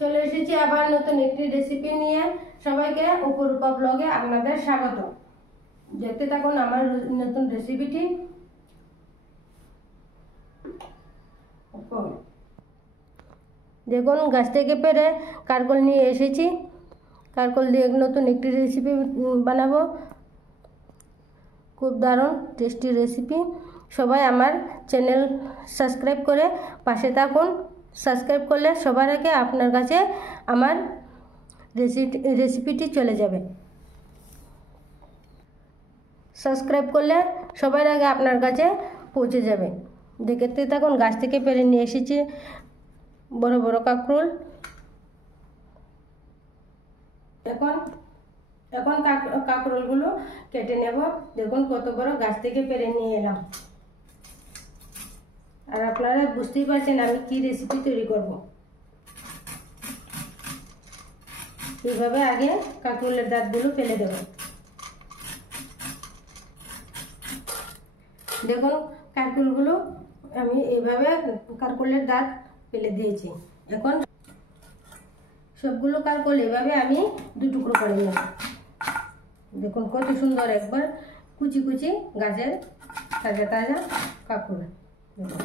চলে এসেছি আবার নতুন একটি রেসিপি নিয়ে। সবাইকে অপরূপা ব্লগে আপনাদের স্বাগত। দেখতে থাকুন আমার নতুন রেসিপিটি। দেখুন, গাছ থেকে পেরে কারকল নিয়ে এসেছি। কারকল দিয়ে নতুন একটি রেসিপি বানাবো, খুব দারুণ টেস্টি রেসিপি। সবাই আমার চ্যানেল সাবস্ক্রাইব করে পাশে থাকুন। সাবস্ক্রাইব করলে সবার আগে আপনার কাছে আমার রেসিপিটি চলে যাবে। সাবস্ক্রাইব করলে সবার আগে আপনার কাছে পৌঁছে যাবে। দেখতে থাকুন, গাছ থেকে পেরে নিয়ে এসেছি বড় বড় কাঁকরোল। এখন কাঁকরোলগুলো কেটে নেব। দেখুন কত বড় গাছ থেকে পেরে নিয়ে এলাম। আর আপনারা বুঝতেই পারছেন আমি কি রেসিপি তৈরি করব। এইভাবে আগে কাঁকরোলের দাঁতগুলো ফেলে দেব। দেখুন কাঁকরোলগুলো আমি এইভাবে কাঁকরোলের দাঁত ফেলে দিয়েছি। এখন সবগুলো কাঁকরোল এভাবে আমি দু টুকরো করে নেব। দেখুন কত সুন্দর, একবার কুচি কুচি গাছের তাজা তাজা কাঁকরোল। দেখুন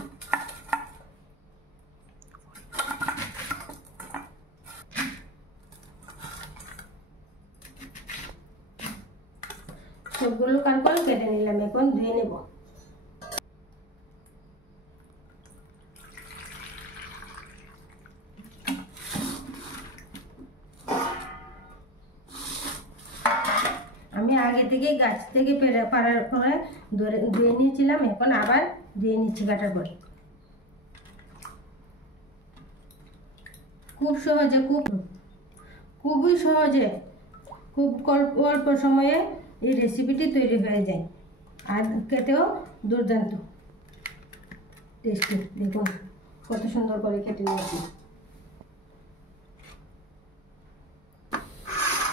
সবগুলো কাঁকরোল কেটে নিলাম। এখন ধুয়ে নেব। আমি আগে থেকে গাছ থেকে পাড়ার পরে ধুয়ে নিয়েছিলাম। এখন আবার ধুয়ে নিচ্ছি কাটার পরে। খুব সহজে, খুবই সহজে, খুব অল্প সময়ে এই রেসিপিটি তৈরি হয়ে যায়। আর খেতেও দুর্দান্ত টেস্টি। দেখুন কত সুন্দর করে কেটে নিয়েছি।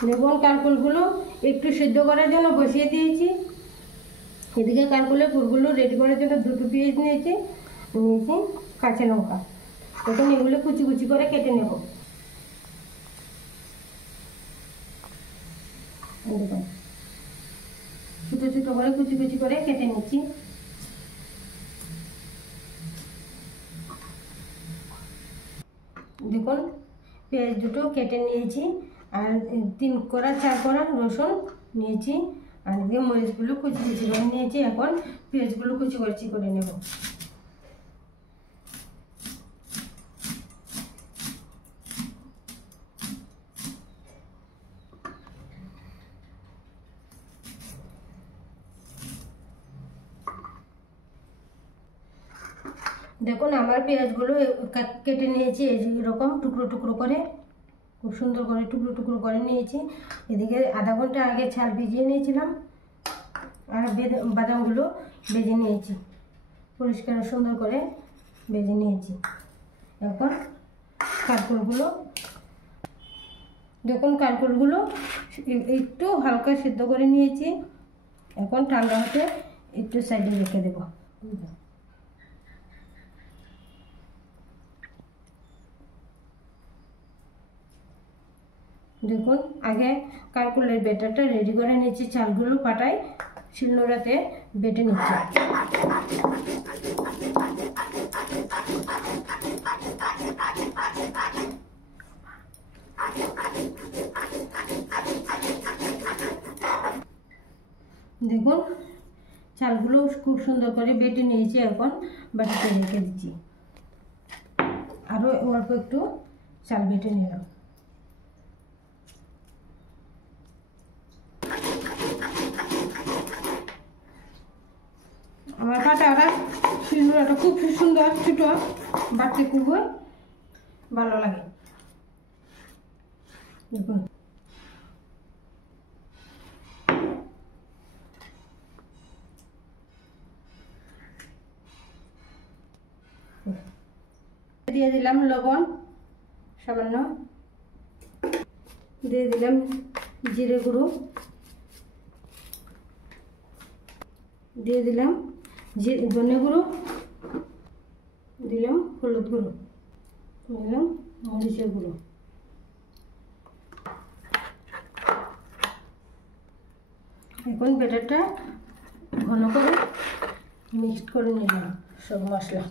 দেখুন কাঁকরোলগুলো একটু সিদ্ধ করার জন্য বসিয়ে দিয়েছি। এদিকে কাঁকরোলের পুরগুলো রেডি করার জন্য দুটো পেঁয়াজ নিয়েছি কাঁচা লঙ্কা। এখন এগুলো কুচি কুচি করে কেটে নেব। ছোটো ছোটো করে কুচি কুচি করে কেটে নিচ্ছি। দেখুন পেঁয়াজ দুটো কেটে নিয়েছি। আর 3 কোয়া 4 কোয়া রসুন নিয়েছি। আর দিয়ে মরিচগুলো কুচি কুচি করে নিয়েছি। এখন পেঁয়াজগুলো কুচি কুচি করে নেব। দেখুন আমার পেঁয়াজগুলো কেটে নিয়েছি এরকম টুকরো টুকরো করে, খুব সুন্দর করে টুকরো টুকরো করে নিয়েছি। এদিকে আধা ঘন্টা আগে ছাল ভিজিয়ে নিয়েছিলাম। আর বাদামগুলো ভেজে নিয়েছি, পরিষ্কার সুন্দর করে ভেজে নিয়েছি। এখন কাঁকরোলগুলো, দেখুন কাঁকরোলগুলো একটু হালকা সিদ্ধ করে নিয়েছি। এখন ঠান্ডা হতে একটু সাইডে রেখে দেব। দেখুন আগে কাঁকরোলের ব্যাটারটা রেডি করে নিচ্ছি। চালগুলো পাটায় শিলনোড়াতে বেটে নিচ্ছি। দেখুন চালগুলো খুব সুন্দর করে বেটে নিয়েছি। এখন বাটিতে রেখে দিচ্ছি। আরও অল্প একটু চাল বেটে নিলাম। আমার পাটাটা শিলনোড়াটা খুব সুন্দর, ছোটো, বাটতে খুবই ভালো লাগে। দেখুন দিয়ে দিলাম লবণ সামান্য, দিয়ে দিলাম জিরে গুঁড়ো, দিয়ে দিলাম ধনে গুঁড়ো, দিলাম হলুদ গুঁড়ো, দিলাম মরিচের গুঁড়ো। এখন ব্যাটারটা ঘন করে মিক্সড করে নিলাম সব মশলা।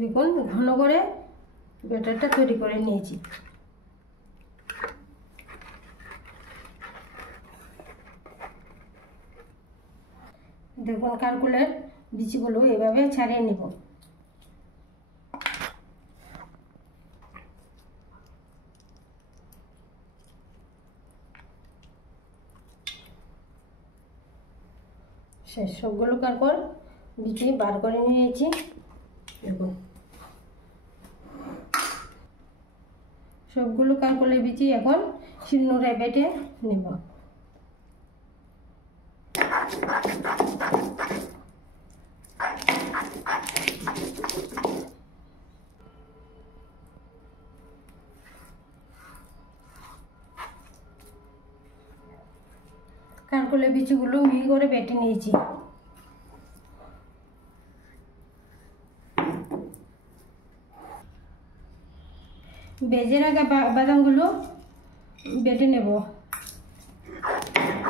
দেখুন ঘন করে ব্যাটারটা তৈরি করে নিয়েছি। দেখুন কারকলের বিচিগুলো এভাবে ছাড়িয়ে নেব। শেষ, সবগুলো কারকল বিচি বার করে নিয়েছি। দেখুন সবগুলো কারকলের বিচি এখন শিলনোড়ায় বেটে নেব। কারকলের বিচিগুলো মিহি করে বেটে নিয়েছি। বেজে রাখা বাদামগুলো বেটে নেব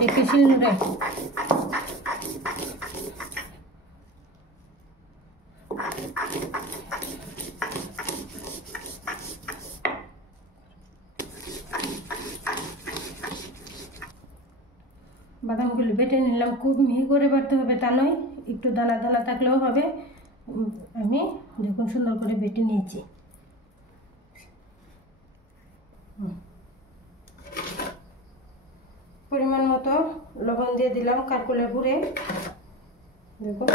একটি শিলনোড়ায়। বাদামগুলো বেটে নিলাম। খুব মিহি করে বাটতে হবে তা নয়, একটু দানা দানা থাকলেও হবে। আমি দেখুন সুন্দর করে বেটে নিয়েছি। পরিমাণ মতো লবণ দিয়ে দিলাম কারকলের গুঁড়ে। দেখুন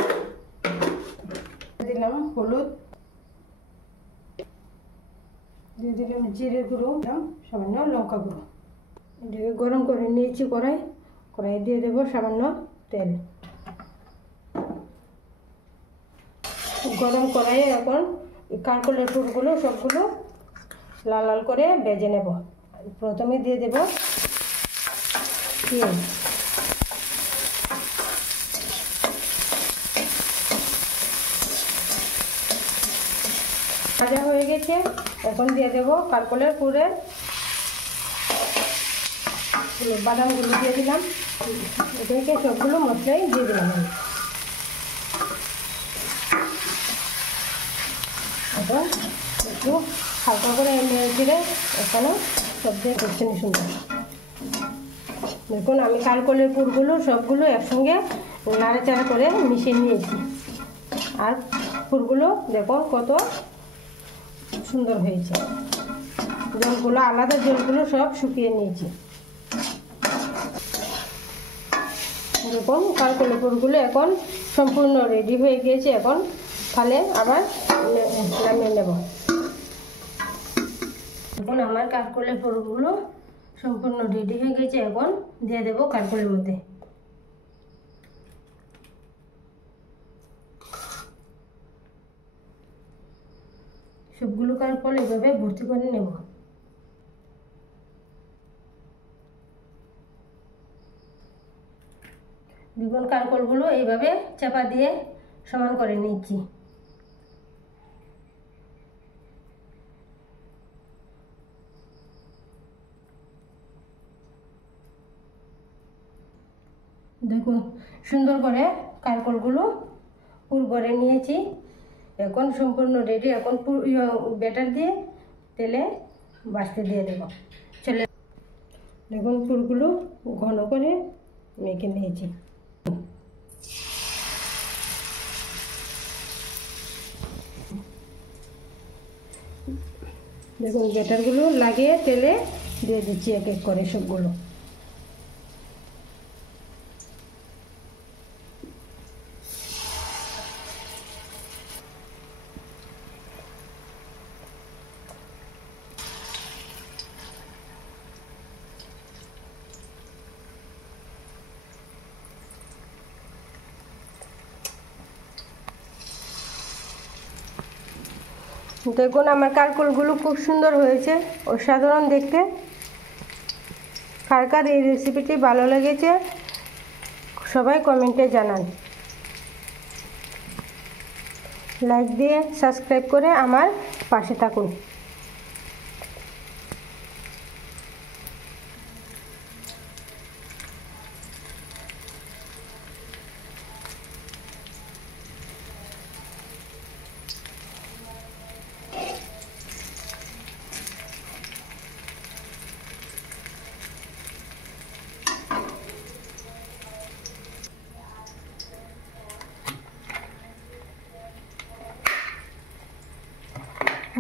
দিলাম হলুদ, দিয়ে দিলাম জিরে গুঁড়ো, সামান্য লঙ্কা গুঁড়ো। এটাকে গরম করে নিয়েছি কড়াই দিয়ে দেবো সামান্য তেল। গরম কড়াইয়ে এখন কারকলের পুরগুলো সবগুলো লাল লাল করে ভেজে নেব। প্রথমে দিয়ে দেব পেঁয়াজ, ভাজা হয়ে গেছে। এখন দিয়ে দেব কারকলের পুরে বাদামগুলো দিয়ে দিলাম। এটাকে সবগুলো মশলাই দিয়ে দিলাম। এখন একটু হালকা করে নেড়ে চেড়ে এখানে সবজি করছে সুন্দর। দেখুন আমি কারকলের পুরগুলো সবগুলো একসঙ্গে নাড়াচাড়া করে মিশিয়ে নিয়েছি। আর পুরগুলো দেখুন কত সুন্দর হয়েছে। জলগুলো আলাদা, জলগুলো সব শুকিয়ে নিয়েছি। দেখুন কারকলের পুরগুলো এখন সম্পূর্ণ রেডি হয়ে গিয়েছে। এখন তাহলে আবার নামিয়ে নেব। এখন আমার কারকলের পুরগুলো সম্পূর্ণ রেডি হয়ে গেছে। এখন দিয়ে দেবো কারকলের মধ্যে। সবগুলো কারকল এভাবে ভর্তি করে নেব। দেখুন কারকলগুলো এইভাবে চাপা দিয়ে সমান করে নিচ্ছি। দেখুন সুন্দর করে কারকলগুলো পুর করে নিয়েছি। এখন সম্পূর্ণ রেডি। এখন ব্যাটার দিয়ে তেলে ভাজতে দিয়ে দেব। চলে দেখুন পুরগুলো ঘন করে মেখে নিয়েছি। দেখুন ব্যাটারগুলো লাগিয়ে তেলে দিয়ে দিচ্ছি এক এক করে সবগুলো। দেখুন আমার কারকলগুলো খুব সুন্দর হয়েছে, অসাধারণ দেখতে। কার কার এই রেসিপিটি ভালো লেগেছে সবাই কমেন্টে জানান। লাইক দিয়ে সাবস্ক্রাইব করে আমার পাশে থাকুন।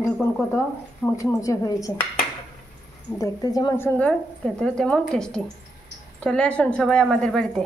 দেখুন কত মুচমুচে হয়েছে, দেখতে যেমন সুন্দর খেতেও তেমন টেস্টি। চলে আসুন সবাই আমাদের বাড়িতে।